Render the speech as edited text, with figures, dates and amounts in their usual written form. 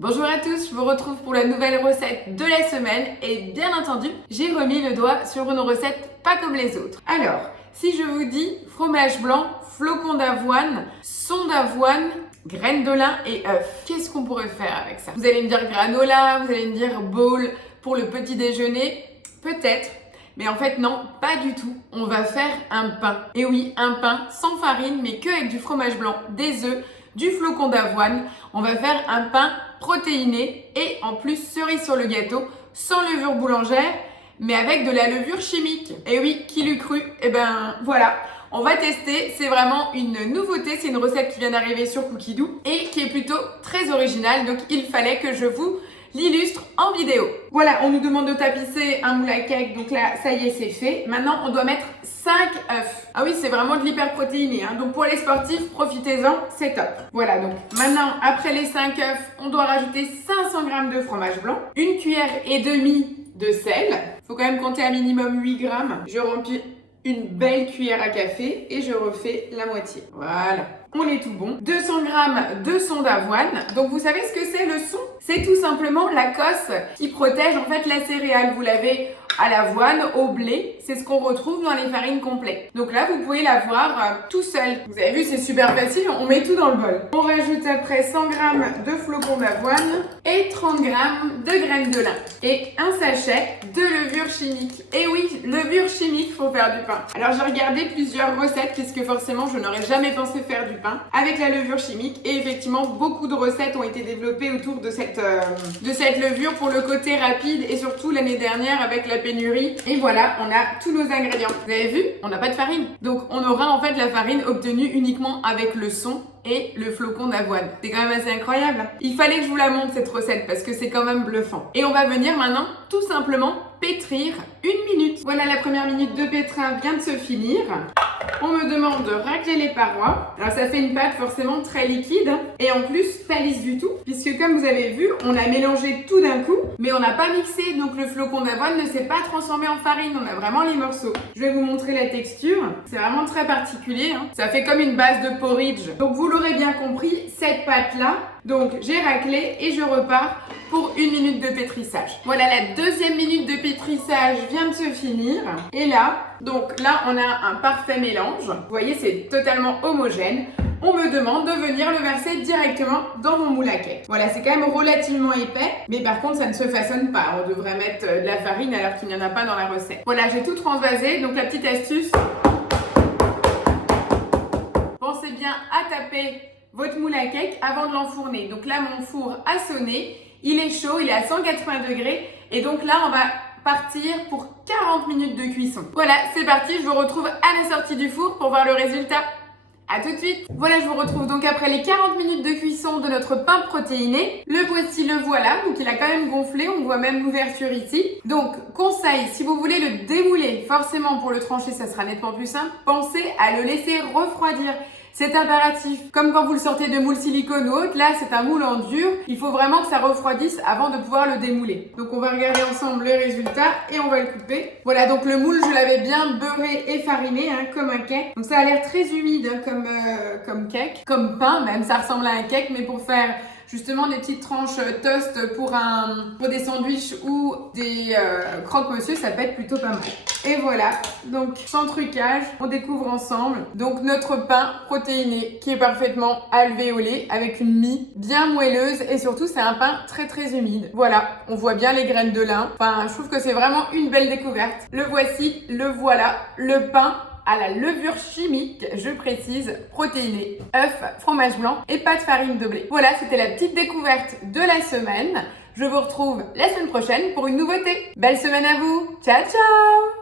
Bonjour à tous, je vous retrouve pour la nouvelle recette de la semaine et bien entendu, j'ai remis le doigt sur une recette pas comme les autres. Alors, si je vous dis fromage blanc, flocons d'avoine, son d'avoine, graines de lin et œufs, qu'est-ce qu'on pourrait faire avec ça? Vous allez me dire granola, vous allez me dire bowl pour le petit déjeuner, peut-être. Mais en fait non, pas du tout. On va faire un pain. Et oui, un pain sans farine, mais que avec du fromage blanc, des œufs, du flocon d'avoine. On va faire un pain protéiné et en plus cerise sur le gâteau, sans levure boulangère, mais avec de la levure chimique. Et oui, qui l'eût cru? Eh ben voilà. On va tester, c'est vraiment une nouveauté, c'est une recette qui vient d'arriver sur Cookidoo et qui est plutôt très originale, donc il fallait que je vous l'illustre en vidéo. Voilà, on nous demande de tapisser un moule à cake, donc là, ça y est, c'est fait. Maintenant, on doit mettre 5 œufs. Ah oui, c'est vraiment de l'hyperprotéiné, hein. Donc pour les sportifs, profitez-en, c'est top. Voilà, donc maintenant, après les 5 œufs, on doit rajouter 500 g de fromage blanc, 1,5 cuillère de sel. Faut quand même compter un minimum 8 grammes. Je remplis une belle cuillère à café et je refais la moitié. Voilà. On est tout bon. 200 g de son d'avoine. Donc vous savez ce que c'est le son? C'est tout simplement la cosse qui protège en fait la céréale. Vous l'avez à l'avoine, au blé. C'est ce qu'on retrouve dans les farines complètes. Donc là, vous pouvez l'avoir tout seul. Vous avez vu, c'est super facile. On met tout dans le bol. On rajoute après 100 g de flocons d'avoine et 30 g de graines de lin. Et un sachet de levure chimique. Et oui, levure chimique, faut faire du pain. Alors j'ai regardé plusieurs recettes puisque forcément, je n'aurais jamais pensé faire du pain avec la levure chimique. Et effectivement, beaucoup de recettes ont été développées autour de cette levure pour le côté rapide et surtout l'année dernière avec la pénurie. Et voilà, on a tous nos ingrédients. Vous avez vu, on n'a pas de farine. Donc on aura en fait la farine obtenue uniquement avec le son et le flocon d'avoine. C'est quand même assez incroyable. Il fallait que je vous la montre cette recette parce que c'est quand même bluffant. Et on va venir maintenant tout simplement pétrir 1 minute. Voilà, la première minute de pétrin vient de se finir. On me demande de racler les parois. Alors ça fait une pâte forcément très liquide et en plus pas lisse du tout puisque comme vous avez vu, on a mélangé tout d'un coup mais on n'a pas mixé, donc le flocon d'avoine ne s'est pas transformé en farine, on a vraiment les morceaux. Je vais vous montrer la texture, c'est vraiment très particulier, hein. Ça fait comme une base de porridge. Donc vous l'aurez bien compris, cette pâte là, donc j'ai raclé et je repars pour 1 minute de pétrissage. Voilà, la deuxième minute de pétrissage vient de se finir. Et là, donc là, on a un parfait mélange. Vous voyez, c'est totalement homogène. On me demande de venir le verser directement dans mon moule à cake. Voilà, c'est quand même relativement épais, mais par contre, ça ne se façonne pas. On devrait mettre de la farine alors qu'il n'y en a pas dans la recette. Voilà, j'ai tout transvasé. Donc la petite astuce, pensez bien à taper votre moule à cake avant de l'enfourner. Donc là, mon four a sonné. Il est chaud, il est à 180 degrés et donc là on va partir pour 40 minutes de cuisson. Voilà, c'est parti, je vous retrouve à la sortie du four pour voir le résultat. A tout de suite. Voilà, je vous retrouve donc après les 40 minutes de cuisson de notre pain protéiné. Le voici, le voilà, donc il a quand même gonflé, on voit même l'ouverture ici. Donc, conseil, si vous voulez le démouler, forcément pour le trancher ça sera nettement plus simple, pensez à le laisser refroidir. C'est impératif. Comme quand vous le sortez de moule silicone ou autre, là c'est un moule en dur. Il faut vraiment que ça refroidisse avant de pouvoir le démouler. Donc on va regarder ensemble le résultat et on va le couper. Voilà, donc le moule je l'avais bien beurré et fariné, hein, comme un cake. Donc ça a l'air très humide, hein, comme cake, comme pain même, ça ressemble à un cake, mais pour faire justement des petites tranches toast pour des sandwichs ou des croque-monsieur, ça peut être plutôt pas mal. Et voilà, donc sans trucage, on découvre ensemble donc notre pain protéiné qui est parfaitement alvéolé avec une mie bien moelleuse et surtout c'est un pain très très humide. Voilà, on voit bien les graines de lin. Enfin, je trouve que c'est vraiment une belle découverte. Le voici, le voilà, le pain à la levure chimique, je précise, protéiné, œufs, fromage blanc et pas de farine de blé. Voilà, c'était la petite découverte de la semaine. Je vous retrouve la semaine prochaine pour une nouveauté. Belle semaine à vous. Ciao, ciao!